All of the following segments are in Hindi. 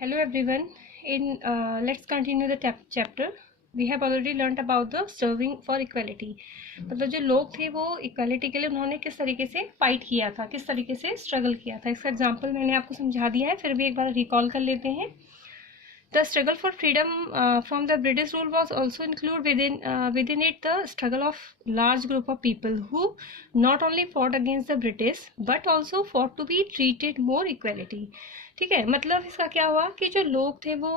Hello everyone. In let's continue the chapter. We have already learnt about the serving for equality. मतलब जो लोग थे वो इक्वालिटी के लिए उन्होंने किस तरीके से फाइट किया था, किस तरीके से स्ट्रगल किया था, इसका एग्जाम्पल मैंने आपको समझा दिया है, फिर भी एक बार रिकॉल कर लेते हैं. The struggle for freedom from the British rule was also included within it the struggle of large group of people who not only fought against the British but also fought to be treated more equality. ठीक है, मतलब इसका क्या हुआ कि जो लोग थे वो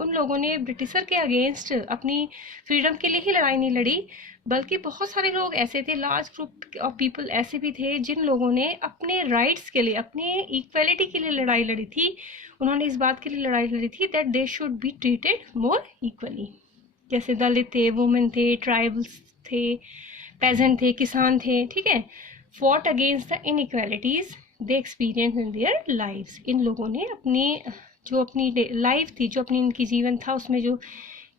उन लोगों ने ब्रिटिशर के अगेंस्ट अपनी फ्रीडम के लिए ही लड़ाई नहीं लड़ी, बल्कि बहुत सारे लोग ऐसे थे, लार्ज ग्रुप ऑफ पीपल ऐसे भी थे जिन लोगों ने अपने राइट्स के लिए, अपने इक्वलिटी के लिए लड़ाई लड़ी थी. उन्होंने इस बात के लिए लड़ाई लड़ी थी that they should be treated more equally. जैसे दलित थे, वुमेन थे, ट्राइबल्स थे, पेजेंट थे, किसान थे. ठीक है, fought against the inequalities they experience in their lives. इन लोगों ने अपनी लाइफ थी, जो अपनी इनकी जीवन था, उसमें जो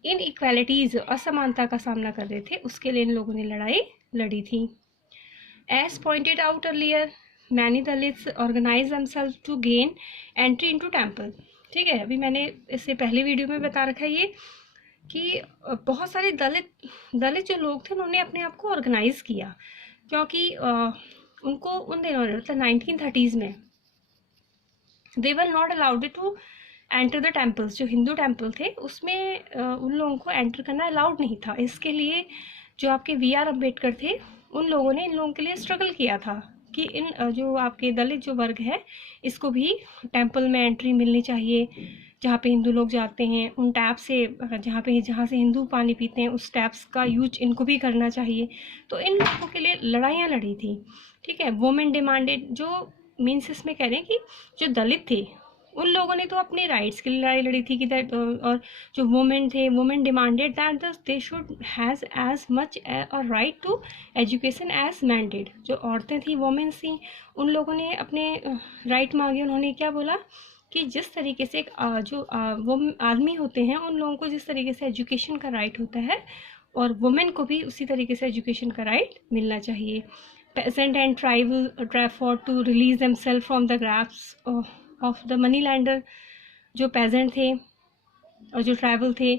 इनइक्वालिटीज, असमानता का सामना कर रहे थे, उसके लिए इन लोगों ने लड़ाई लड़ी थी. As pointed out earlier, many Dalits organise themselves to gain entry into temple. ठीक है, अभी मैंने इससे पहले वीडियो में बता रखा है ये कि बहुत सारे दलित जो लोग थे उन्होंने अपने आप को ऑर्गेनाइज किया, क्योंकि उनको उन दिनों मतलब 1930s में they were not allowed to enter the temples. जो हिंदू टेम्पल थे उसमें उन लोगों को एंटर करना अलाउड नहीं था. इसके लिए जो आपके वी.आर. अम्बेडकर थे, उन लोगों ने इन लोगों के लिए स्ट्रगल किया था कि इन जो आपके दलित जो वर्ग है, इसको भी टेम्पल में एंट्री मिलनी चाहिए. जहाँ पे हिंदू लोग जाते हैं उन टैप से, जहाँ से हिंदू पानी पीते हैं, उस टैप्स का यूज इनको भी करना चाहिए. तो इन लोगों के लिए लड़ाइयाँ लड़ी थी. ठीक है, वुमेन डिमांडेड, जो मीन्स इसमें कह रहे हैं कि जो दलित थे उन लोगों ने तो अपने राइट्स के लिए लड़ाई लड़ी थी कि दैट, और जो वुमेन थे, women demanded that they should has as much a right to education as men did. जो औरतें थी, वुमेन्स थी, उन लोगों ने अपने राइट मांगे. उन्होंने क्या बोला कि जिस तरीके से वो आदमी होते हैं, उन लोगों को जिस तरीके से एजुकेशन का राइट होता है, और वुमेन को भी उसी तरीके से एजुकेशन का राइट मिलना चाहिए. Peasant and tribal fought to release themselves from the grasp of the money lender. जो peasant थे और जो ट्राइबल थे,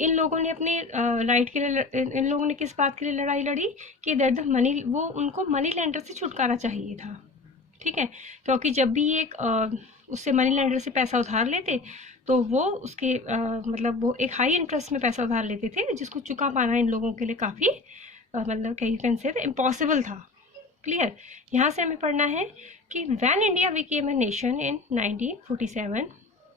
इन लोगों ने अपने राइट के लिए, इन लोगों ने किस बात के लिए लड़ाई लड़ी कि दैट द मनी, वो उनको मनी लेंडर से छुटकारा चाहिए था. ठीक है, क्योंकि जब भी एक उससे मनी लेंडर से पैसा उधार लेते तो वो उसके मतलब वो एक हाई इंटरेस्ट में पैसा उधार लेते थे, जिसको चुका पाना इन लोगों के लिए काफ़ी मतलब कहीं कैन से इम्पॉसिबल था. क्लियर. यहाँ से हमें पढ़ना है कि when India became a nation in 1947,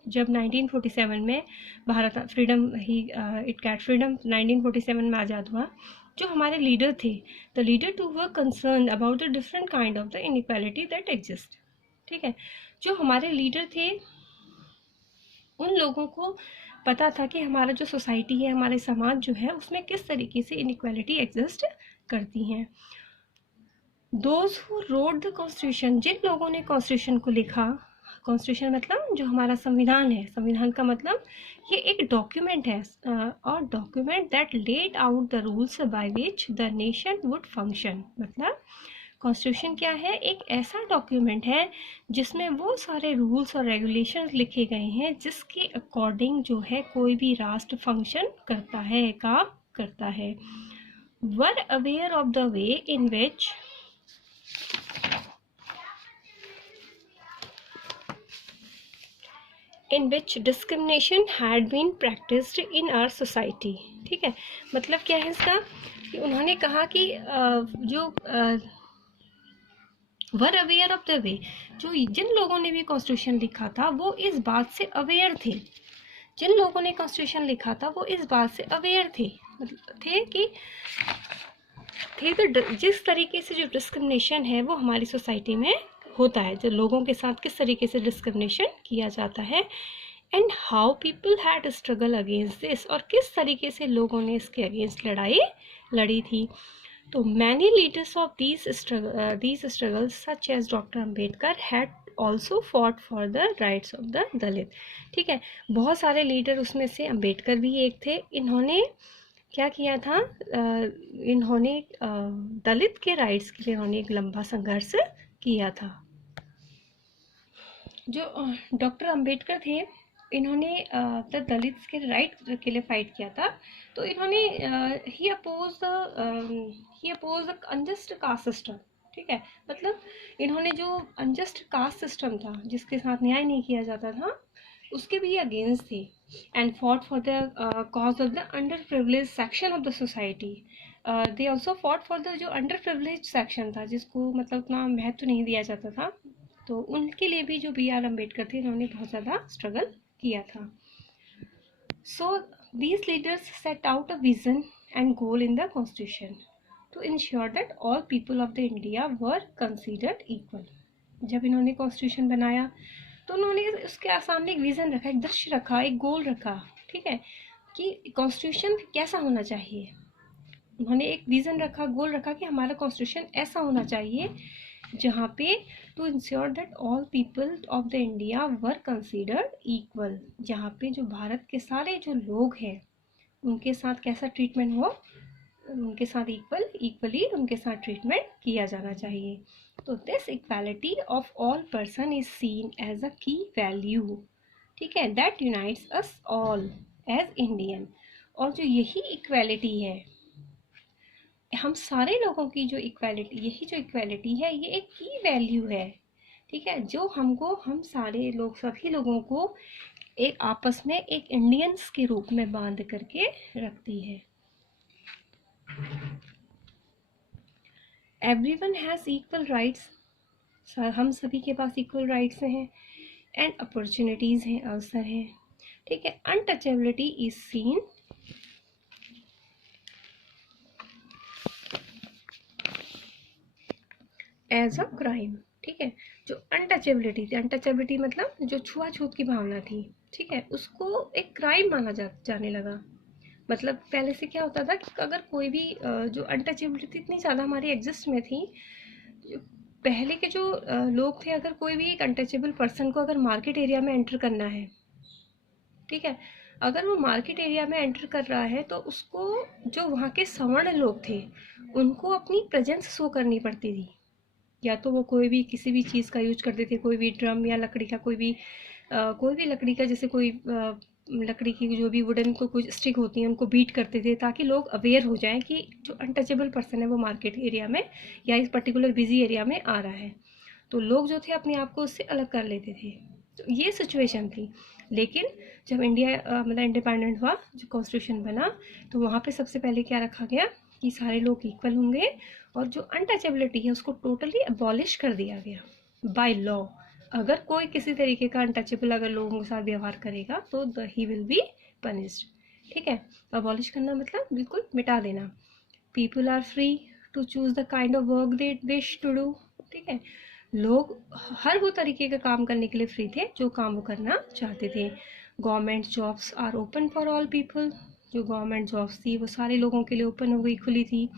जब 1947 में भारत फ्रीडम ही इट गॉट फ्रीडम, 1947 में आज़ाद हुआ, जो हमारे लीडर थे, the leader too were concern about the different kind of the inequality that exist. ठीक है, जो हमारे लीडर थे उन लोगों को पता था कि हमारा जो सोसाइटी है, हमारे समाज जो है, उसमें किस तरीके से इनइक्वालिटी एग्जिस्ट करती हैं. Those who wrote the constitution, जिन लोगों ने कॉन्स्टिट्यूशन को लिखा, कॉन्स्टिट्यूशन मतलब जो हमारा संविधान है, संविधान का मतलब ये एक डॉक्यूमेंट है, और document that laid out the rules by which the nation would function. मतलब कॉन्स्टिट्यूशन क्या है? एक ऐसा डॉक्यूमेंट है जिसमें वो सारे रूल्स और रेगुलेशंस लिखे गए हैं जिसके अकॉर्डिंग जो है कोई भी राष्ट्र फंक्शन करता है, काम करता है. Were aware of the way in which discrimination had been practiced in our society. ठीक है, मतलब क्या है इसका कि उन्होंने कहा कि जो were aware of the way, जो जिन लोगों ने भी कॉन्स्टिट्यूशन लिखा था वो इस बात से अवेयर थे, जिन लोगों ने कॉन्स्टिट्यूशन लिखा था वो इस बात से अवेयर थे, मतलब थे कि तो जिस तरीके से जो डिस्क्रिमिनेशन है वो हमारी सोसाइटी में होता है, जो लोगों के साथ किस तरीके से डिस्क्रिमिनेशन किया जाता है, and how people had struggle against this, और किस तरीके से लोगों ने इसके अगेंस्ट लड़ाई लड़ी थी. तो many leaders of these struggles such as doctor Ambedkar had also fought for the rights of the Dalit. ठीक है, बहुत सारे लीडर, उसमें से अम्बेडकर भी एक थे. इन्होंने क्या किया था, इन्होंने दलित के राइट्स के लिए इन्होंने एक लंबा संघर्ष किया था. जो डॉक्टर अम्बेडकर थे इन्होंने द दलित्स के राइट के लिए फाइट किया था। तो इन्होंने he oppose the unjust caste system. ठीक है, मतलब इन्होंने जो अनजस्ट कास्ट सिस्टम था जिसके साथ न्याय नहीं किया जाता था उसके भी अगेंस्ट थे। And fought for the cause of the under privilege section of the society. They also fought for the जो अंडर प्रिविलेज सेक्शन था जिसको मतलब उतना महत्व नहीं दिया जाता था, तो उनके लिए भी जो बी आर अम्बेडकर थे इन्होंने बहुत ज़्यादा स्ट्रगल किया था। So these leaders set out a vision and goal in the constitution to ensure that all people of the India were considered equal. जब इन्होंने कॉन्स्टिट्यूशन बनाया तो उन्होंने उसके सामने एक विजन रखा, एक दृश्य रखा, एक गोल रखा। ठीक है, कि कॉन्स्टिट्यूशन कैसा होना चाहिए। उन्होंने एक विजन रखा, गोल रखा कि हमारा कॉन्स्टिट्यूशन ऐसा होना चाहिए जहाँ पे to ensure that all people of the India were considered equal, जहाँ पे जो भारत के सारे जो लोग हैं उनके साथ कैसा ट्रीटमेंट हो, उनके साथ इक्वली उनके साथ ट्रीटमेंट किया जाना चाहिए। तो this equality of all person is seen as a key value, ठीक है, that unites us all as Indian. और जो यही इक्वालिटी है, हम सारे लोगों की जो इक्वालिटी, यही जो इक्वालिटी है ये एक की वैल्यू है। ठीक है, जो हमको, हम सारे लोग, सभी लोगों को एक आपस में एक इंडियंस के रूप में बांध करके रखती है। एवरीवन हैज इक्वल राइट्स, हम सभी के पास इक्वल राइट्स हैं एंड अपॉर्चुनिटीज हैं, अवसर हैं। ठीक है, untouchability is seen as a crime. ठीक है, जो अनटचेबिलिटी थी, अनटचेबिलिटी मतलब जो छुआछूत की भावना थी, ठीक है, उसको एक क्राइम माना जाने लगा। मतलब पहले से क्या होता था कि अगर कोई भी जो अनटचेबिलिटी इतनी ज़्यादा हमारी एग्जिस्ट में थी, पहले के जो लोग थे, अगर कोई भी एक अनटचेबल पर्सन को अगर मार्केट एरिया में एंटर करना है, ठीक है, अगर वो मार्केट एरिया में एंटर कर रहा है तो उसको, जो वहाँ के सवर्ण लोग थे, उनको अपनी प्रेजेंस शो करनी पड़ती थी। या तो वो कोई भी किसी भी चीज़ का यूज करते थे, कोई भी ड्रम या लकड़ी का, कोई भी लकड़ी का, जैसे कोई लकड़ी की जो भी वुडन को कुछ स्टिक होती हैं उनको बीट करते थे, ताकि लोग अवेयर हो जाएं कि जो अनटचेबल पर्सन है वो मार्केट एरिया में या इस पर्टिकुलर बिजी एरिया में आ रहा है। तो लोग जो थे अपने आप को उससे अलग कर लेते थे। तो ये सिचुएशन थी। लेकिन जब इंडिया मतलब इंडिपेंडेंट हुआ, जो कॉन्स्टिट्यूशन बना, तो वहाँ पे सबसे पहले क्या रखा गया कि सारे लोग इक्वल होंगे और जो अनटचेबिलिटी है उसको टोटली अबॉलिश कर दिया गया बाय लॉ। अगर कोई किसी तरीके का अनटचेबल अगर लोगों के साथ व्यवहार करेगा तो ही विल बी पनिश्ड। ठीक है, अबॉलिश करना मतलब बिल्कुल मिटा देना। People are free to choose the kind of work they wish to do. ठीक है, लोग हर वो तरीके का काम करने के लिए फ्री थे जो काम वो करना चाहते थे। Government jobs are open for all people, जो गवर्नमेंट जॉब्स थी वो सारे लोगों के लिए ओपन हो गई, खुली थी।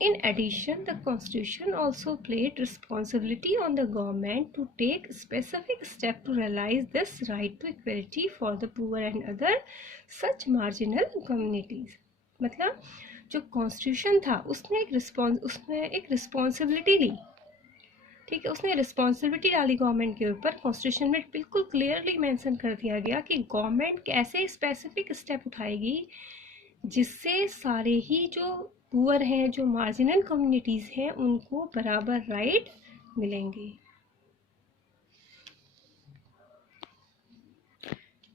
In addition, the Constitution also placed responsibility on the government to take specific steps to realize this right to equality for the poor and other such marginal communities. मतलब जो कॉन्स्टिट्यूशन था उसने एक रिस्पॉन्सिबिलिटी ली। ठीक है, उसने रिस्पॉन्सिबिलिटी डाली गवर्नमेंट के ऊपर। कॉन्स्टिट्यूशन में बिल्कुल क्लियरली मेंशन कर दिया गया कि गवर्नमेंट कैसे स्पेसिफिक स्टेप उठाएगी जिससे सारे ही जो पुअर हैं, जो मार्जिनल कम्युनिटीज़ हैं, उनको बराबर राइट मिलेंगे।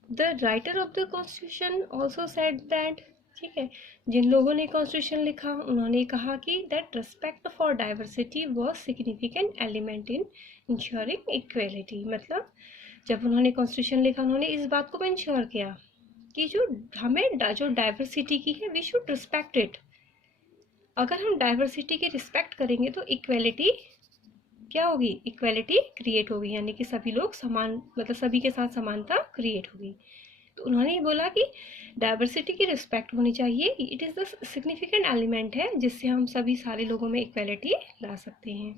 The writer of the constitution also said that, ठीक है, जिन लोगों ने कॉन्स्टिट्यूशन लिखा उन्होंने कहा कि that respect for diversity was significant element in ensuring equality. मतलब जब उन्होंने कॉन्स्टिट्यूशन लिखा उन्होंने इस बात को भी इंश्योर किया कि जो हमें जो डाइवर्सिटी की है वी शुड रिस्पेक्ट इट। अगर हम डाइवर्सिटी की रिस्पेक्ट करेंगे तो इक्वेलिटी क्या होगी, इक्वेलिटी क्रिएट होगी, यानी कि सभी लोग समान, मतलब सभी के साथ समानता क्रिएट होगी। तो उन्होंने ये बोला कि डाइवर्सिटी की रिस्पेक्ट होनी चाहिए, it is the significant element है जिससे हम सभी सारे लोगों में इक्वेलिटी ला सकते हैं।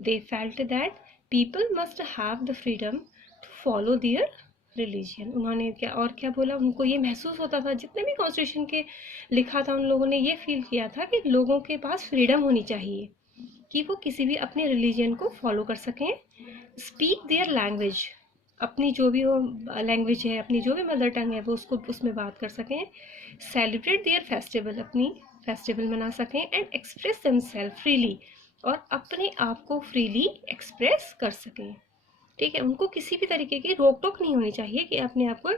They felt that people must have the freedom to follow their religion. उन्होंने क्या बोला, उनको ये महसूस होता था, जितने भी कॉन्स्टिट्यूशन के लिखा था उन लोगों ने ये फील किया था कि लोगों के पास फ्रीडम होनी चाहिए कि वो किसी भी अपने रिलीजन को फॉलो कर सकें, स्पीक देयर लैंग्वेज, अपनी जो भी वो लैंग्वेज है, अपनी जो भी मदर टंग है वो उसको उसमें बात कर सकें, सेलिब्रेट देयर फेस्टिवल, अपनी फेस्टिवल मना सकें, एंड एक्सप्रेस देमसेल्फ फ्रीली, और अपने आप को फ्रीली एक्सप्रेस कर सकें। ठीक है, उनको किसी भी तरीके की रोक टोक नहीं होनी चाहिए कि अपने आप को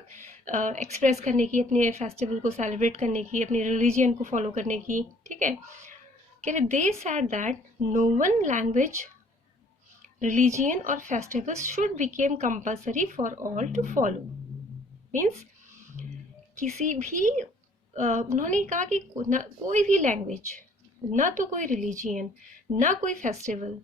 एक्सप्रेस करने की, अपने फेस्टिवल को सेलिब्रेट करने की, अपने रिलीजियन को फॉलो करने की। ठीक है, कह रहे they said that no one language, religion और festivals should became compulsory for all to follow. Means किसी भी उन्होंने कहा कि ना कोई भी लैंग्वेज, ना तो कोई रिलीजियन, ना कोई फेस्टिवल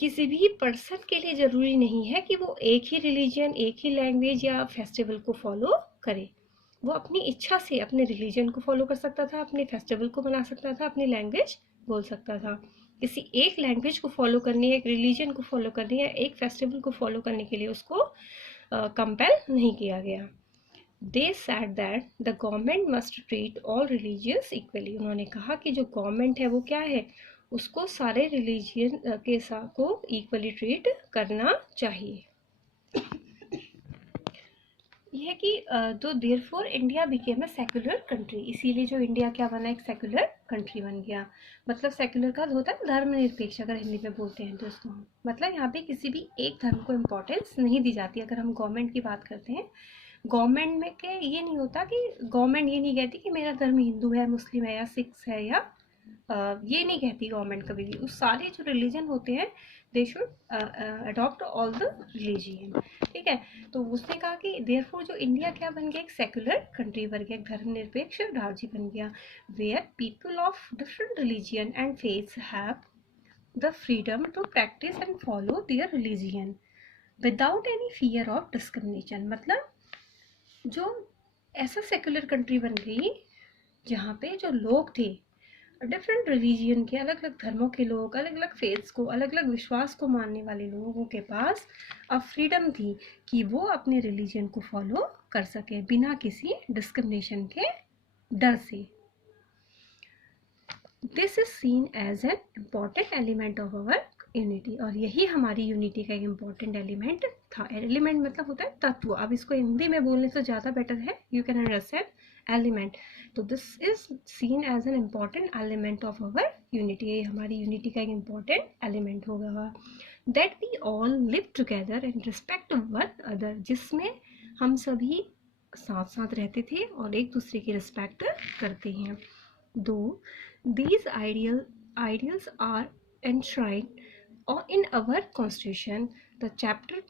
किसी भी पर्सन के लिए ज़रूरी नहीं है कि वो एक ही रिलीजन, एक ही लैंग्वेज या फेस्टिवल को फॉलो करे। वो अपनी इच्छा से अपने रिलीजन को फॉलो कर सकता था, अपने फेस्टिवल को मना सकता था, अपनी लैंग्वेज बोल सकता था। किसी एक लैंग्वेज को फॉलो करनी है, एक रिलीजन को फॉलो करनी है, एक फेस्टिवल को फॉलो करने के लिए उसको कंपेल नहीं किया गया। They said that the government must treat all religious equally. उन्होंने कहा कि जो गवर्नमेंट है वो क्या है, उसको सारे रिलीजियन के साथ को इक्वली ट्रीट करना चाहिए। यह कि तो therefore India became a secular country, इसीलिए जो इंडिया क्या बना, एक सेक्युलर कंट्री बन गया। मतलब सेक्युलर का होता है धर्मनिरपेक्ष, अगर हिंदी में बोलते हैं तो इसको मतलब यहाँ पे किसी भी एक धर्म को इम्पोर्टेंस नहीं दी जाती। अगर हम गवर्नमेंट की बात करते हैं, गवर्नमेंट में के ये नहीं होता कि गवर्नमेंट ये नहीं कहती कि मेरा धर्म हिंदू है, मुस्लिम है या सिख है, या ये नहीं कहती गवर्नमेंट कभी भी। उस सारे जो रिलीजन होते हैं they should adopt all the religion. ठीक है, तो उसने कहा कि देयरफॉर जो इंडिया क्या बन गया, एक सेक्युलर कंट्री बन गया, एक धर्मनिरपेक्ष राज्य बन गया, where people of different religion and faiths have the freedom to practise and follow their religion without any fear of discrimination. मतलब जो ऐसा सेक्युलर कंट्री बन गई जहाँ पे जो लोग थे डिफरेंट रिलीजियन के, अलग अलग धर्मों के लोग, अलग अलग फेथ्स को, अलग अलग विश्वास को मानने वाले लोगों के पास अब फ्रीडम थी कि वो अपने रिलीजन को फॉलो कर सके बिना किसी डिस्क्रिमिनेशन के डर से। This is seen as an important element of our unity, और यही हमारी यूनिटी का एक इम्पॉर्टेंट एलिमेंट था। एलिमेंट मतलब होता है तत्व। अब इसको हिंदी में बोलने से ज़्यादा बेटर है, यू कैन अंडरस्टैंड एलिमेंट। तो this is seen as an important element of our unity, ये हमारी यूनिटी का एक इम्पॉर्टेंट एलिमेंट होगा। That we all live together and respect one other, जिसमें हम सभी साथ साथ रहते थे और एक दूसरे की रिस्पेक्ट करते हैं। दो these ideals are enshrined or in our constitution, the chapter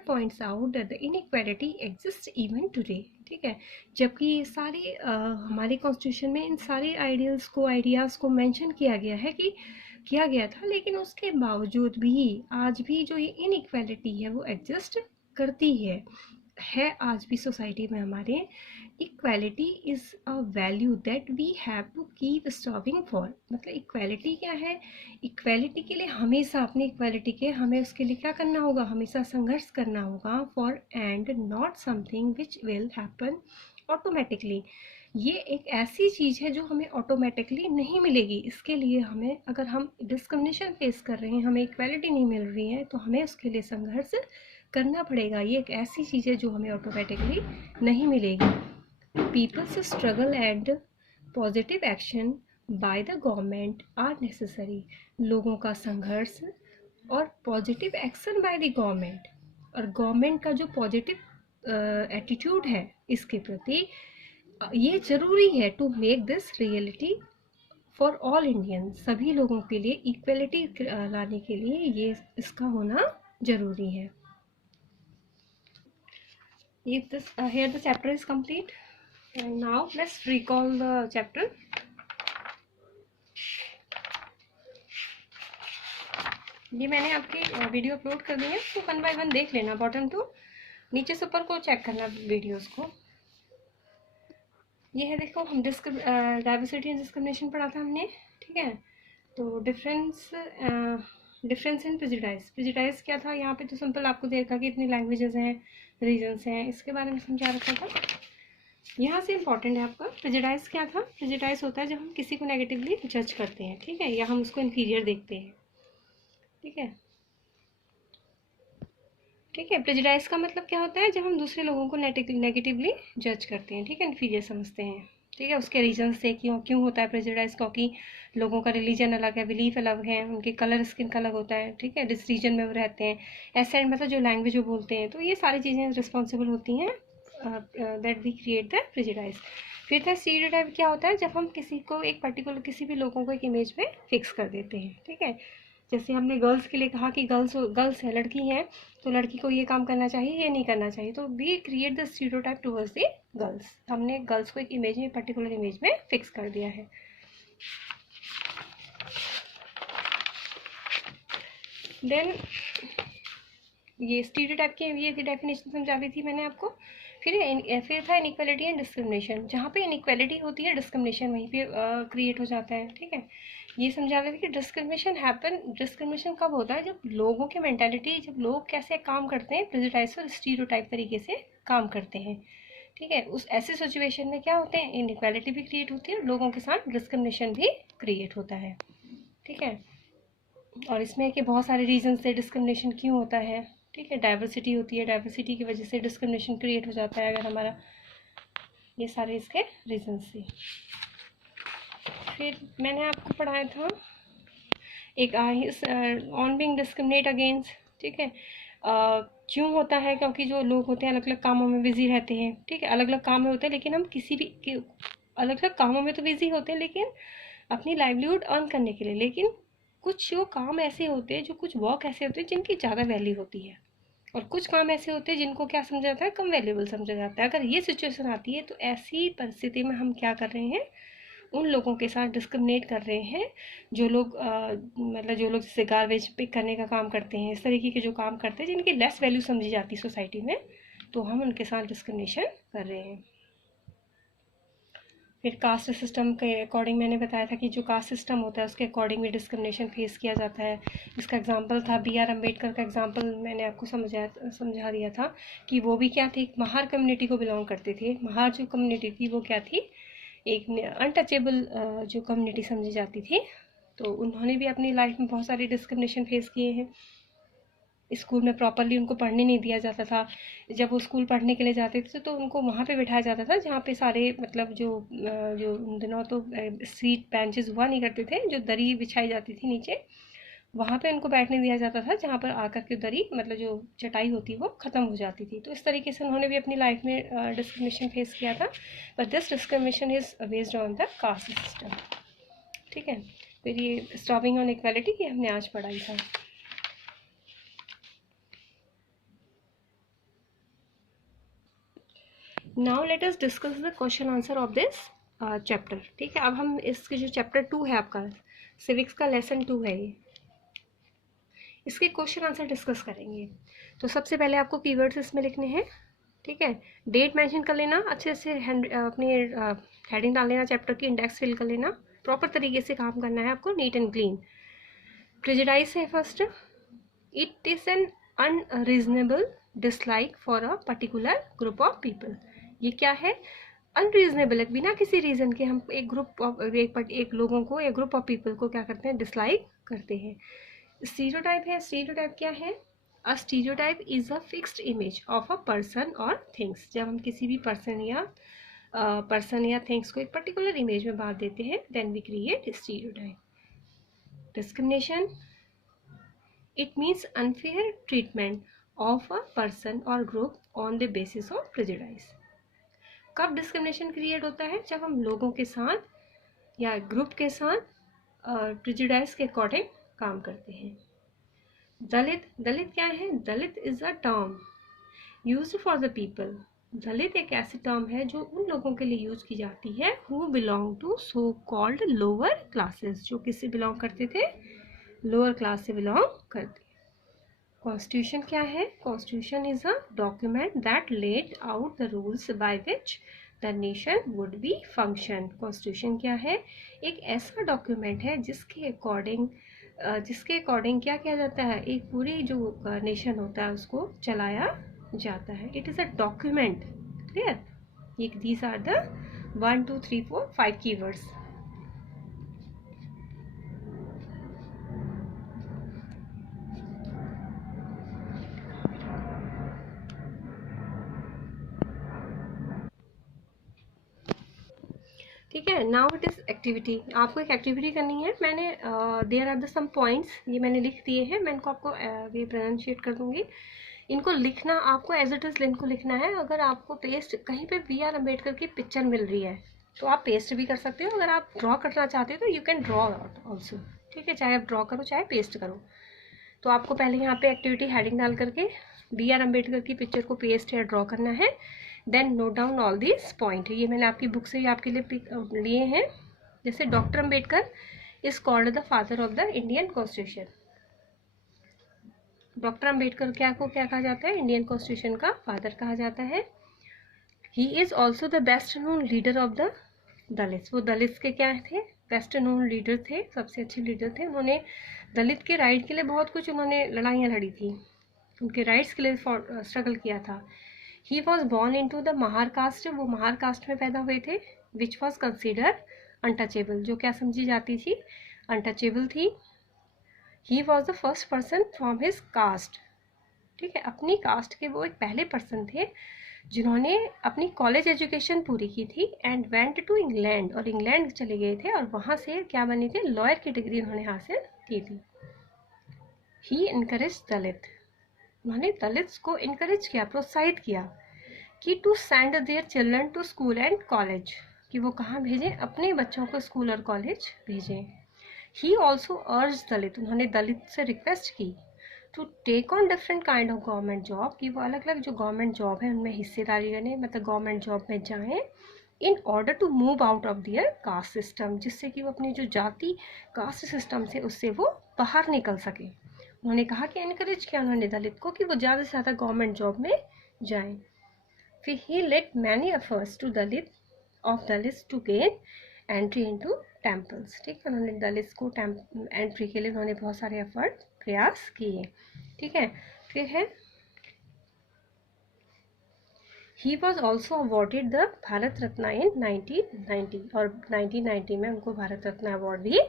points out that the inequality exists even today। ठीक है, जबकि ये सारे हमारे कॉन्स्टिट्यूशन में इन सारे आइडियल्स को, आइडियाज़ को मेंशन किया गया है कि किया गया था, लेकिन उसके बावजूद भी आज भी जो ये इनइक्वालिटी है वो एग्जिस्ट करती है आज भी सोसाइटी में हमारे। Equality is a value that we have to keep striving for. मतलब इक्वालिटी क्या है, इक्वालिटी के लिए हमेशा अपनी इक्वालिटी के हमें उसके लिए क्या करना होगा, हमेशा संघर्ष करना होगा। For and not something which will happen automatically. ये एक ऐसी चीज़ है जो हमें ऑटोमेटिकली नहीं मिलेगी। इसके लिए हमें, अगर हम डिस्क्रिमिनेशन फेस कर रहे हैं, हमें इक्वालिटी नहीं मिल रही है, तो हमें उसके लिए संघर्ष करना पड़ेगा। ये एक ऐसी चीज़ है जो हमें ऑटोमेटिकली नहीं मिलेगी। People's struggle and positive action by the government are necessary. लोगों का संघर्ष और positive action by the government, और गवर्नमेंट का जो पॉजिटिव एटीट्यूड है इसके प्रति, ये ज़रूरी है to make this reality for all Indian. सभी लोगों के लिए इक्वलिटी लाने के लिए ये इसका होना ज़रूरी है। If this here the chapter is complete, and now let's recall the chapter. ये मैंने आपकी वीडियो अपलोड कर दी है, तो 1 by 1 देख लेना, बॉटम टू नीचे से ऊपर को चेक करना वीडियोस को। ये है, देखो हम डाइवर्सिटी एंड डिस्क्रिमिनेशन पढ़ा था हमने। ठीक है, तो डिफरेंस इन प्रेजुडाइज क्या था यहाँ पे, तो सिंपल आपको दे रखा कि इतनी लैंग्वेजेस हैं, रीजन्स हैं, इसके बारे में समझा रखा था। यहाँ से इम्पॉर्टेंट है आपका प्रेजुडाइज क्या था। प्रेजुडाइज होता है जब हम किसी को नेगेटिवली जज करते हैं, ठीक है, या हम उसको इन्फीरियर देखते हैं। ठीक है, ठीक है। प्रेजुडाइज का मतलब क्या होता है, जब हम दूसरे लोगों को नेगेटिवली जज करते हैं, ठीक है, इन्फीरियर समझते हैं, ठीक है। उसके रीजन से क्यों क्यों होता है प्रेजुडाइज, क्योंकि लोगों का रिलीजन अलग है, बिलीफ अलग है, उनके कलर स्किन का अलग होता है, ठीक है, जिस रीजन में वो रहते हैं, एसेंट मतलब जो लैंग्वेज वो बोलते हैं, तो ये सारी चीज़ें रिस्पॉन्सिबल होती हैं that we create the prejudice. फिर था स्टीरियोटाइप, क्या होता है, जब हम किसी को एक पर्टिकुलर किसी भी लोगों को एक इमेज में फिक्स कर देते हैं, ठीक है। जैसे हमने गर्ल्स के लिए कहा कि गर्ल्स है, लड़की है, तो लड़की को ये काम करना चाहिए, ये नहीं करना चाहिए, तो we create the stereotype towards the girls. हमने गर्ल्स को एक इमेज में, पर्टिकुलर इमेज में फिक्स कर दिया है। देन ये स्टीरियोटाइप की ये डेफिनेशन समझा दी थी मैंने आपको। फिर था इनइक्वालिटी एंड डिस्क्रिमिनेशन। जहाँ पे इनइक्वालिटी होती है, डिस्क्रिमिनेशन वहीं पे क्रिएट हो जाता है, ठीक है। ये समझा रहे थे कि डिस्क्रिमिनेशन कब होता है, जब लोगों की मेंटालिटी, जब लोग कैसे काम करते हैं, प्रेजुडाइज और स्टीरियोटाइप तरीके से काम करते हैं, ठीक है। उस ऐसे सिचुएशन में क्या होते हैं, इनइक्वालिटी भी क्रिएट होती है, लोगों के साथ डिस्क्रिमिनेशन भी क्रिएट होता है, ठीक है। और इसमें कि बहुत सारे रीजन से डिस्क्रिमिनेशन क्यों होता है, ठीक है। डाइवर्सिटी होती है, डाइवर्सिटी की वजह से डिस्क्रिमिनेशन क्रिएट हो जाता है अगर हमारा, ये सारे इसके रीजन से। फिर मैंने आपको पढ़ाया था एक ऑन बीइंग डिस्क्रिमिनेट अगेंस्ट, ठीक है। क्यों होता है, क्योंकि जो लोग होते हैं अलग अलग कामों में बिजी रहते हैं, ठीक है, अलग अलग काम में होते हैं, लेकिन हम किसी भी अलग अलग कामों में तो बिजी होते हैं, लेकिन अपनी लाइवलीहुड अर्न करने के लिए, लेकिन कुछ जो काम ऐसे होते हैं, जो कुछ वर्क ऐसे होते हैं जिनकी ज़्यादा वैल्यू होती है, और कुछ काम ऐसे होते हैं जिनको क्या समझा जाता है, कम वैल्यूएबल समझा जाता है। अगर ये सिचुएशन आती है, तो ऐसी परिस्थिति में हम क्या कर रहे हैं, उन लोगों के साथ डिस्क्रिमिनेट कर रहे हैं, जो लोग मतलब जो लोग जैसे गार्बेज पिक करने का काम करते हैं, इस तरीके के जो काम करते हैं जिनकी लेस वैल्यू समझी जाती है सोसाइटी में, तो हम उनके साथ डिस्क्रिमिनेशन कर रहे हैं। फिर कास्ट सिस्टम के अकॉर्डिंग मैंने बताया था कि जो कास्ट सिस्टम होता है उसके अकॉर्डिंग भी डिस्क्रिमिनेशन फेस किया जाता है। इसका एग्जांपल था BR अम्बेडकर का एग्जांपल, मैंने आपको समझा दिया था कि वो भी क्या थे, महार कम्युनिटी को बिलोंग करते थे। महार जो कम्युनिटी थी वो क्या थी, एक अनटचेबल जो कम्युनिटी समझी जाती थी, तो उन्होंने भी अपनी लाइफ में बहुत सारे डिस्क्रिमिनेशन फेस किए हैं। स्कूल में प्रॉपरली उनको पढ़ने नहीं दिया जाता था। जब वो स्कूल पढ़ने के लिए जाते थे तो उनको वहाँ पे बिठाया जाता था जहाँ पे सारे मतलब जो उन दिनों तो सीट बेंचेस हुआ नहीं करते थे, जो दरी बिछाई जाती थी नीचे, वहाँ पे उनको बैठने दिया जाता था, जहाँ पर आकर के दरी मतलब जो चटाई होती वो ख़त्म हो जाती थी। तो इस तरीके से उन्होंने भी अपनी लाइफ में डिस्क्रिमिनेशन फेस किया था, but this discrimination is based on the cast system, ठीक है। फिर ये स्टॉपिंग ऑन इक्वालिटी ये हमने आज पढ़ाई था। Now let us discuss the question answer of this chapter, ठीक है। अब हम इसके जो चैप्टर 2 है आपका सिविक्स का लेसन 2 है ये, इसके क्वेश्चन आंसर डिस्कस करेंगे। तो सबसे पहले आपको कीवर्ड्स इसमें लिखने हैं, ठीक है। डेट मेंशन कर लेना, अच्छे से अपनी हेडिंग डाल लेना, चैप्टर की इंडेक्स फिल कर लेना, प्रॉपर तरीके से काम करना है आपको, नीट एंड क्लीन। प्रेजुडाइज है first, it is an unreasonable dislike for a particular group of people. ये क्या है, अनरीजनेबल है, बिना किसी रीज़न के हम एक ग्रुप ऑफ एक लोगों को, एक ग्रुप ऑफ पीपल को क्या करते हैं, डिसलाइक करते हैं। स्टीरियोटाइप है, स्टीरियोटाइप क्या है, a stereotype is a fixed image of a person और थिंग्स। जब हम किसी भी पर्सन या थिंग्स को एक पर्टिकुलर इमेज में बांट देते हैं, then we create stereotype. Discrimination, it means unfair treatment of a person और group on the basis of prejudice. कब डिस्क्रिमिनेशन क्रिएट होता है, जब हम लोगों के साथ या ग्रुप के साथ प्रेजुडाइज के अकॉर्डिंग काम करते हैं। दलित, दलित क्या है, Dalit is a term used for the people. Dalit एक ऐसी टर्म है जो उन लोगों के लिए यूज की जाती है who belong to so called lower classes, जो किससे बिलोंग करते थे, लोअर क्लास से बिलोंग करते। कॉन्स्टिट्यूशन क्या है, constitution is a document that laid out the rules by which the nation would be function. Constitution क्या है, एक ऐसा डॉक्यूमेंट है जिसके अकॉर्डिंग क्या किया जाता है, एक पूरी जो नेशन होता है उसको चलाया जाता है। It is a document, clear. These are the 1 2 3 4 5 keywords. ठीक है। नाउ इट इज एक्टिविटी, आपको एक एक्टिविटी करनी है। मैंने there are the some points, ये मैंने लिख दिए हैं, मैं इनको आपको ये प्रोनाउंशिएट कर दूंगी। इनको लिखना आपको एज इट इज इनको लिखना है। अगर आपको पेस्ट कहीं पे बी आर अम्बेडकर की पिक्चर मिल रही है तो आप पेस्ट भी कर सकते हो। अगर आप ड्रॉ करना चाहते हो तो यू कैन ड्रॉ ऑल्सो, ठीक है, चाहे आप ड्रॉ करो चाहे पेस्ट करो। तो आपको पहले यहाँ पे एक्टिविटी हेडिंग डाल करके बी आर अम्बेडकर की पिक्चर को पेस्ट या ड्रॉ करना है। Then note down all this point, ये मैंने आपकी बुक से ही आपके लिए लिए हैं। जैसे doctor Ambedkar is called the father of the Indian constitution. Doctor Ambedkar क्या कहा जाता है? इंडियन कॉन्स्टिट्यूशन का फादर कहा जाता है। He is also the best known leader of the Dalits. वो दलित्स के क्या थे? बेस्ट नोन लीडर थे, सबसे अच्छे लीडर थे। उन्होंने दलित के राइट के लिए बहुत कुछ उन्होंने लड़ाइयाँ लड़ी थी, उनके राइट्स के लिए स्ट्रगल किया था। He was born in to the Mahar caste, वो महार कास्ट में पैदा हुए थे। विच वॉज कंसिडर अनटचेबल, जो क्या समझी जाती थी? अनटचेबल थी। He was the first person from his cast, ठीक है, अपनी कास्ट के वो एक पहले पर्सन थे जिन्होंने अपनी कॉलेज एजुकेशन पूरी की थी एंड वेंट टू इंग्लैंड, और इंग्लैंड चले गए थे और वहाँ से क्या बनी थी? लॉयर की डिग्री उन्होंने हासिल की थी। ही इनकरेज दलित, उन्होंने दलित्स को इनकरेज किया, प्रोत्साहित किया कि to send their children to school and college, कि वो कहाँ भेजें? अपने बच्चों को स्कूल और कॉलेज भेजें। ही ऑल्सो अर्ज दलित, उन्होंने दलित से रिक्वेस्ट की to take on different kind of government job, कि वो अलग अलग जो गवर्नमेंट जॉब है उनमें हिस्सेदारी लेने, मतलब गवर्नमेंट जॉब में जाएं, in order to move out of their caste system, जिससे कि वो अपनी जो जाति कास्ट सिस्टम से उससे वो बाहर निकल सके। उन्होंने कहा कि इनकरेज किया उन्होंने दलित को कि वो ज़्यादा से ज़्यादा गवर्नमेंट जॉब में जाएं। फिर he led many efforts to Dalits to gain entry into temples, ठीक है, उन्होंने दलित्स को एंट्री के लिए उन्होंने बहुत सारे एफर्ट प्रयास किए, ठीक है। फिर है he was also awarded the Bharat Ratna in 1990, और 1990 में उनको भारत रत्न अवार्ड भी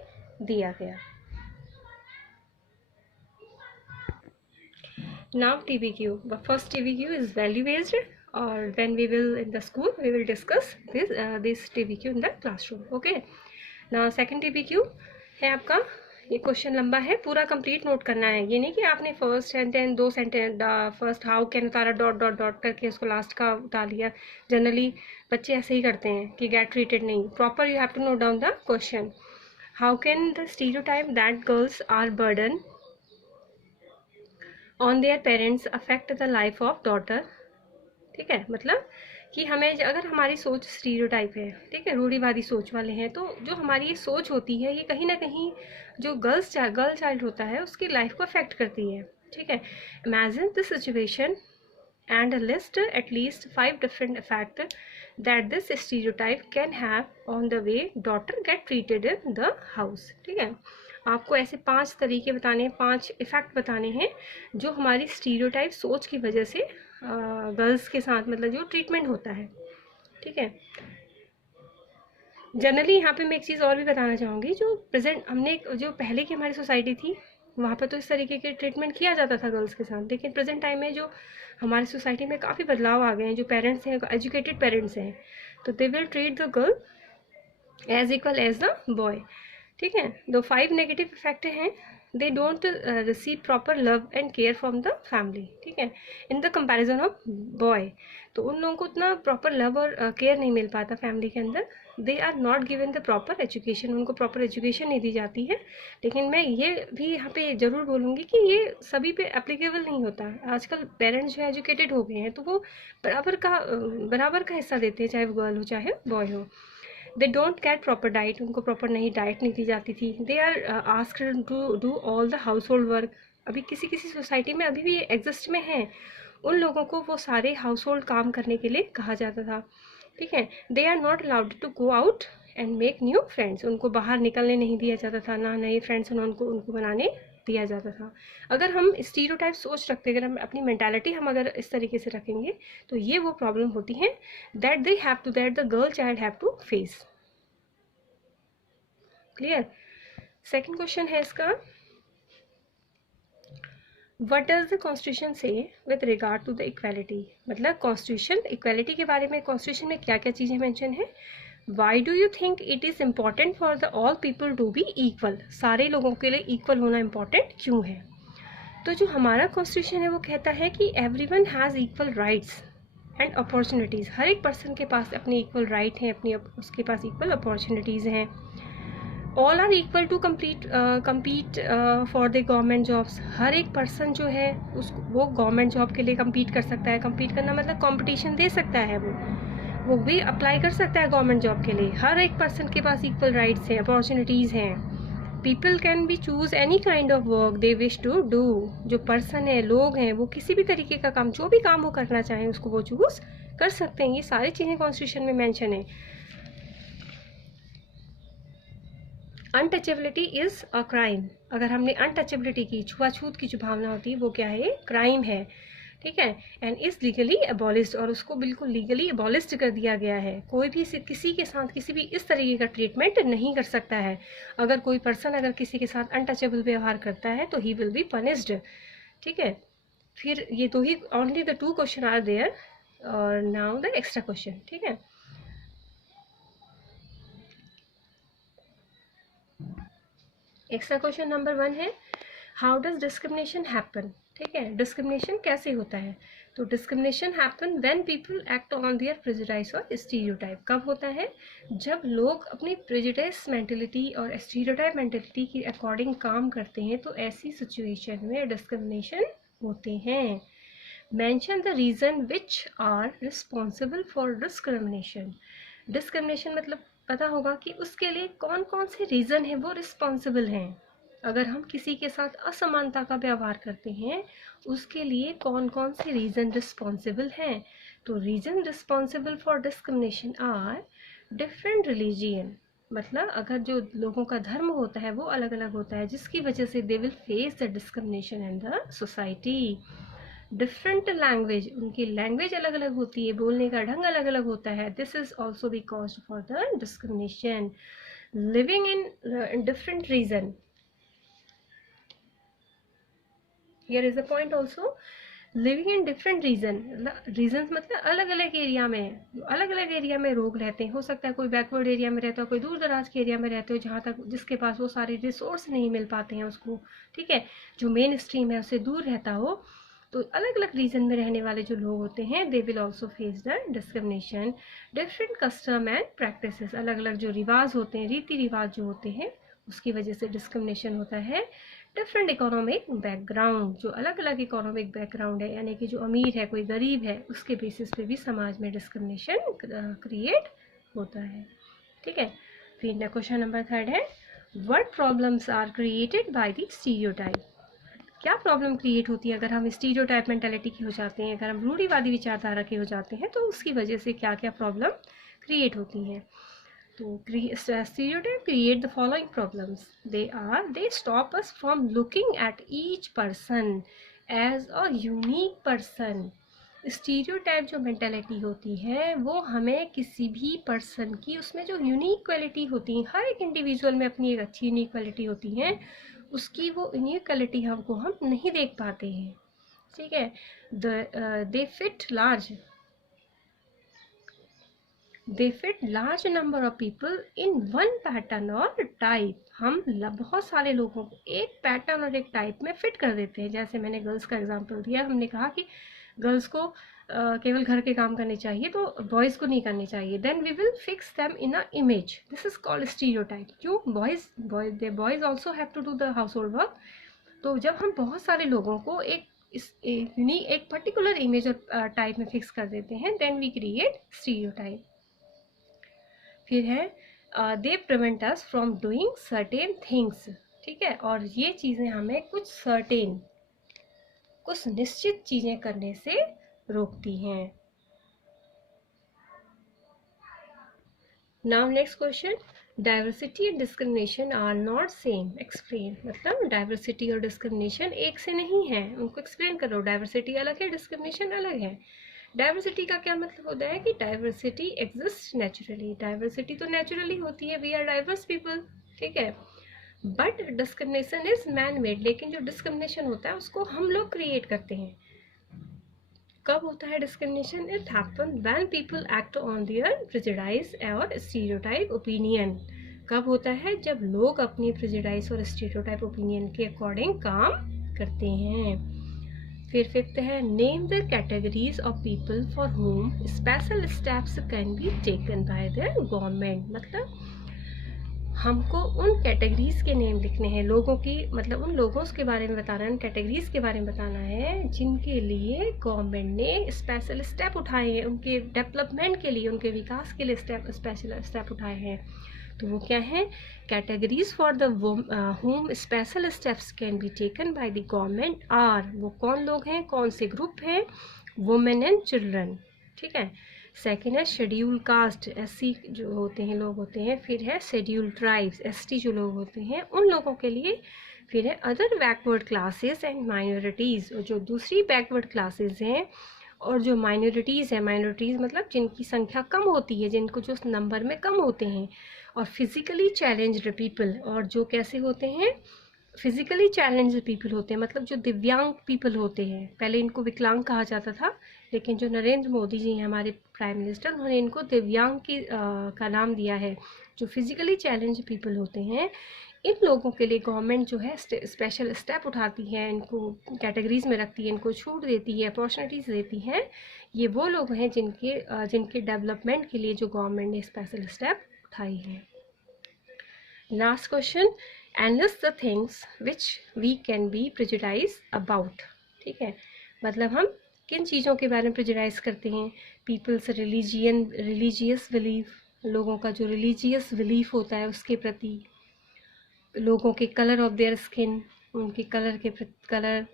दिया गया। Now TBQ, the first TBQ is value based, or when we will in the school we will discuss this TBQ in the classroom. Okay, now second TBQ है आपका, ये क्वेश्चन लंबा है, पूरा कंप्लीट नोट करना है। ये नहीं कि आपने फर्स्ट सेंटेंस, दो सेंटेंस, फर्स्ट हाउ कैन उतारा, डॉट डॉट डॉट करके उसको लास्ट का उतार लिया। जनरली बच्चे ऐसे ही करते हैं कि गेट ट्रीटेड नहीं, proper you have to note down the question. How can the stereotype that girls are burden on their parents affect the life of daughter, ठीक है, मतलब कि हमें अगर हमारी सोच स्टीरियोटाइप है, ठीक है, रूढ़िवादी सोच वाले हैं, तो जो हमारी ये सोच होती है ये कहीं ना कहीं जो गर्ल चाइल्ड होता है उसकी लाइफ को अफेक्ट करती है, ठीक है। Imagine this situation and list at least 5 different effect that this stereotype can have on the way daughter gate treated in the house, ठीक है। आपको ऐसे 5 तरीके बताने हैं, 5 इफेक्ट बताने हैं जो हमारी स्टीरियोटाइप सोच की वजह से गर्ल्स के साथ मतलब जो ट्रीटमेंट होता है, ठीक है। जनरली यहाँ पे मैं एक चीज़ और भी बताना चाहूँगी, जो प्रेजेंट हमने जो पहले की हमारी सोसाइटी थी वहाँ पे तो इस तरीके के ट्रीटमेंट किया जाता था गर्ल्स के साथ, लेकिन प्रेजेंट टाइम में जो हमारी सोसाइटी में काफ़ी बदलाव आ गए हैं। जो पेरेंट्स हैं, एजुकेटेड पेरेंट्स हैं, तो they will treat the girl as equal as the boy, ठीक है। दो 5 नेगेटिव इफेक्ट हैं, they don't receive proper love and care from the family, ठीक है, in the comparison of boy. तो उन लोगों को उतना प्रॉपर लव और केयर नहीं मिल पाता फैमिली के अंदर। They are not given the proper education, उनको प्रॉपर एजुकेशन नहीं दी जाती है। लेकिन मैं ये भी यहाँ पे ज़रूर बोलूँगी कि ये सभी पे एप्लीकेबल नहीं होता। आजकल पेरेंट्स जो एजुकेटेड हो गए हैं तो वो बराबर का हिस्सा देते हैं, चाहे वो गर्ल हो चाहे बॉय हो। They don't get proper diet, उनको प्रॉपर डाइट नहीं दी जाती थी। They are asked to do all the household work. अभी किसी किसी सोसाइटी में अभी भी एग्जिस्ट में है, उन लोगों को वो सारे हाउस होल्ड काम करने के लिए कहा जाता था, ठीक है। They are not allowed to go out and make new friends, उनको बाहर निकलने नहीं दिया जाता था, ना नए फ्रेंड्स उनको बनाने दिया जाता था। अगर हम स्टीरियोटाइप सोच रखते, अगर हम अपनी मेंटालिटी हम अगर इस तरीके से रखेंगे तो ये वो प्रॉब्लम होती है that the girl child have to face. Clear. Second question है इसका, what does the constitution say with regard to the equality, मतलब कॉन्स्टिट्यूशन इक्वालिटी के बारे में, कॉन्स्टिट्यूशन में क्या क्या चीज़ें मेंशन है why do you think it is important for the all people to be equal, सारे लोगों के लिए इक्वल होना इम्पॉर्टेंट क्यों है? तो जो हमारा कॉन्स्टिट्यूशन है वो कहता है कि everyone has equal rights and opportunities, हर एक पर्सन के पास अपनी इक्वल राइट है, अपनी उसके पास इक्वल अपॉर्चुनिटीज़ हैं। All are equal to compete for the government jobs, हर एक पर्सन जो है वो गवर्नमेंट जॉब के लिए कम्पीट कर सकता है। कम्पीट करना मतलब कॉम्पिटिशन दे सकता है, वो भी अप्लाई कर सकता है गवर्नमेंट जॉब के लिए। हर एक पर्सन के पास इक्वल राइट्स हैं, अपॉर्चुनिटीज़ हैं। People can be choose any kind of work they wish to do, जो पर्सन है, लोग हैं, वो किसी भी तरीके का काम, जो भी काम वो करना चाहें उसको वो चूज़ कर सकते हैं। ये सारी चीज़ें कॉन्स्टिट्यूशन में मेंशन है। अनटचेबिलिटी इज़ अ क्राइम, अगर हमने अनटचेबिलिटी की, छुआछूत की जो भावना होती है वो क्या है, क्राइम है, ठीक है। एंड इज़ लीगली एबॉलिस्ड, और उसको बिल्कुल लीगली एबॉलिस्ड कर दिया गया है। कोई भी किसी के साथ किसी भी इस तरीके का ट्रीटमेंट नहीं कर सकता है। अगर कोई पर्सन अगर किसी के साथ अनटचेबल व्यवहार करता है तो ही विल बी पनिश्ड, ठीक है। फिर ये तो he only the 2 question are there, और नाउ द एक्स्ट्रा क्वेश्चन, ठीक है। एक्स्ट्रा क्वेश्चन नंबर 1 है, हाउ डज डिस्क्रिमिनेशन हैपन, ठीक है। डिस्क्रिमिनेशन कैसे होता है? तो discrimination happen when people act on their prejudice और स्टीरियोटाइप। कब होता है? जब लोग अपनी प्रेजुडाइज मेंटेलिटी और स्टीरियोटाइप मेंटेलिटी के अकॉर्डिंग काम करते हैं, तो ऐसी सिचुएशन में डिस्क्रिमिनेशन होते हैं। Mention the reason which are responsible for discrimination. Discrimination मतलब पता होगा कि उसके लिए कौन कौन से रीज़न है वो रिस्पॉन्सिबल हैं। अगर हम किसी के साथ असमानता का व्यवहार करते हैं, उसके लिए कौन कौन से रीज़न रिस्पॉन्सिबल हैं? तो reason responsible for discrimination are different religion, मतलब अगर जो लोगों का धर्म होता है वो अलग अलग होता है, जिसकी वजह से they will face the discrimination in the society. Different language, उनकी लैंग्वेज अलग अलग होती है, बोलने का ढंग अलग अलग होता है, this is also because for the discrimination. Living in different region, here is the point also, living in different region मतलब अलग अलग एरिया में, अलग अलग एरिया में लोग रहते हैं। हो सकता है कोई बैकवर्ड एरिया में रहता है, कोई दूर दराज के एरिया में रहते हो, जहाँ तक जिसके पास वो सारे रिसोर्स नहीं मिल पाते हैं उसको, ठीक है, जो मेन स्ट्रीम है उससे दूर रहता हो। तो अलग अलग रीजन में रहने वाले जो लोग होते हैं, they will also face the discrimination. Different custom and practices, अलग अलग जो रिवाज होते हैं, रीति रिवाज जो होते हैं, उसकी वजह से डिस्क्रिमिनेशन होता है। डिफरेंट इकोनॉमिक बैकग्राउंड, जो अलग अलग इकोनॉमिक बैकग्राउंड है, यानी कि जो अमीर है कोई गरीब है, उसके बेसिस पे भी समाज में डिस्क्रिमिनेशन क्रिएट होता है, ठीक है। फिर क्वेश्चन नंबर 3 है, what problems are created by the stereotype. क्या प्रॉब्लम क्रिएट होती है अगर हम स्टीरियोटाइप मेंटालिटी के हो जाते हैं, अगर हम रूढ़िवादी विचारधारा के हो जाते हैं, तो उसकी वजह से क्या क्या प्रॉब्लम क्रिएट होती हैं? तो stereotype create the following problems. They stop us from looking at each person as a unique person. Stereotype जो मेंटालिटी होती है वो हमें किसी भी पर्सन की, उसमें जो यूनिक क्वालिटी होती है, हर एक इंडिविजुअल में अपनी एक अच्छी यूनिक क्वालिटी होती है, उसकी वो यूनिक क्वालिटी हमको हम नहीं देख पाते हैं, ठीक है। दे fit large number of people in one pattern और टाइप। हम बहुत सारे लोगों को एक पैटर्न और एक टाइप में फिट कर देते हैं। जैसे मैंने गर्ल्स का एग्जांपल दिया, हमने कहा कि गर्ल्स को केवल घर के काम करने चाहिए, तो बॉयज़ को नहीं करने चाहिए। Then we will fix them in a image, this is called stereotype. क्यों? Boys also have to do the household work. तो जब हम बहुत सारे लोगों को एक पर्टिकुलर इमेज और टाइप में फिक्स कर देते हैं, देन वी क्रिएट स्टीरियोटाइप। फिर है they prevent us from doing certain things, ठीक है। और ये चीज़ें हमें कुछ निश्चित चीज़ें करने से रोकती हैं। Now next question, diversity and discrimination are not same, explain. मतलब डाइवर्सिटी और डिस्क्रिमिनेशन एक से नहीं है, उनको एक्सप्लेन करो। डाइवर्सिटी अलग है, डिस्क्रिमिनेशन अलग है। डाइवर्सिटी का क्या मतलब होता है कि डाइवर्सिटी एग्जिस्ट नेचुरली, डाइवर्सिटी तो नेचुरली होती है, वी आर डाइवर्स पीपल, ठीक है। But discrimination is man made, लेकिन जो डिस्क्रिमिनेशन होता है उसको हम लोग क्रिएट करते हैं। कब होता है discrimination? It happen when people act on their prejudice और स्टीरियोटाइप ओपिनियन। कब होता है? जब लोग अपनी प्रेजुडाइज और स्टीरियोटाइप ओपिनियन के अकॉर्डिंग काम करते हैं। फिर फिफ्थ है, name the categories of people for home special steps can be taken by the government. मतलब हमको उन कैटेगरीज के नेम लिखने हैं, लोगों की, मतलब उन लोगों के बारे में बताना है, उन कैटेगरीज के बारे में बताना है जिनके लिए गवर्नमेंट ने स्पेशल स्टेप उठाए हैं, उनके डेवलपमेंट के लिए, उनके विकास के लिए स्पेशल स्टेप उठाए हैं। तो वो क्या है? Categories for the home special steps can be taken by the government are, वो कौन लोग हैं, कौन से ग्रुप हैं? Women and children. ठीक है। सेकेंड है शेड्यूल कास्ट, एससी जो होते हैं लोग होते हैं। फिर है शेड्यूल ट्राइब्स, एसटी जो लोग होते हैं उन लोगों के लिए। फिर है other backward classes and minorities, और जो दूसरी बैकवर्ड क्लासेस हैं और जो माइनॉरिटीज़ है, माइनॉरिटीज़ मतलब जिनकी संख्या कम होती है, जिनको जो नंबर में कम होते हैं। और फिजिकली चैलेंज्ड पीपल, और जो कैसे होते हैं? फिजिकली चैलेंज्ड पीपल होते हैं, मतलब जो दिव्यांग पीपल होते हैं। पहले इनको विकलांग कहा जाता था, लेकिन जो नरेंद्र मोदी जी हैं हमारे प्राइम मिनिस्टर, उन्होंने इनको दिव्यांग का नाम दिया है। जो फिजिकली चैलेंज पीपल होते हैं, इन लोगों के लिए गवर्नमेंट जो है स्पेशल स्टेप उठाती है, इनको कैटेगरीज में रखती है, इनको छूट देती है, अपॉर्चुनिटीज़ देती है। ये वो लोग हैं जिनके डेवलपमेंट के लिए जो गवर्नमेंट ने स्पेशल स्टेप उठाई है। Last question, enlist the things which we can be prejudice about. ठीक है, मतलब हम किन चीज़ों के बारे में प्रेजुडाइज करते हैं? पीपल्स रिलीजियस बिलीफ, लोगों का जो रिलीजियस बिलीफ होता है उसके प्रति। लोगों के कलर ऑफ देयर स्किन, उनके कलर,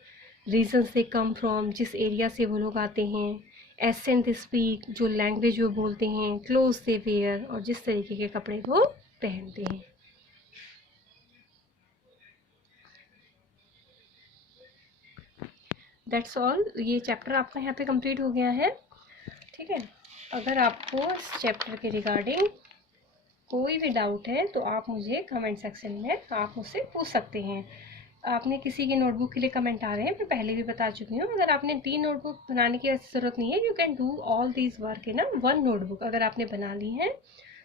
रीजन से कम फ्रॉम, जिस एरिया से वो लोग आते हैं। एसेंट दे स्पीक, जो लैंग्वेज वो बोलते हैं। क्लोथ दे वेयर, और जिस तरीके के कपड़े वो पहनते हैं। That's all. ये चैप्टर आपका यहाँ पे कंप्लीट हो गया है। ठीक है, अगर आपको इस चैप्टर के रिगार्डिंग कोई भी डाउट है तो आप मुझे कमेंट सेक्शन में आप मुझसे पूछ सकते हैं। आपने किसी की नोटबुक के लिए कमेंट आ रहे हैं, मैं पहले भी बता चुकी हूँ। अगर आपने 3 नोटबुक बनाने की ज़रूरत नहीं है, you can do all these work in 1 notebook. अगर आपने बना ली है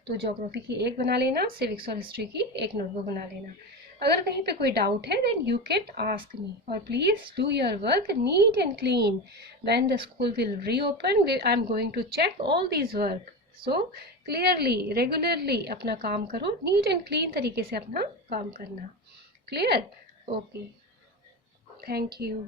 तो ज्योग्राफी की 1 बना लेना, सिविक्स और हिस्ट्री की 1 नोटबुक बना लेना। अगर कहीं पे कोई डाउट है then you can ask me, और please do your work neat and clean. When the school will reopen, I am going to check all these work. So clearly, regularly अपना काम करो, नीट एंड क्लीन तरीके से अपना काम करना। क्लियर? Okay, thank you.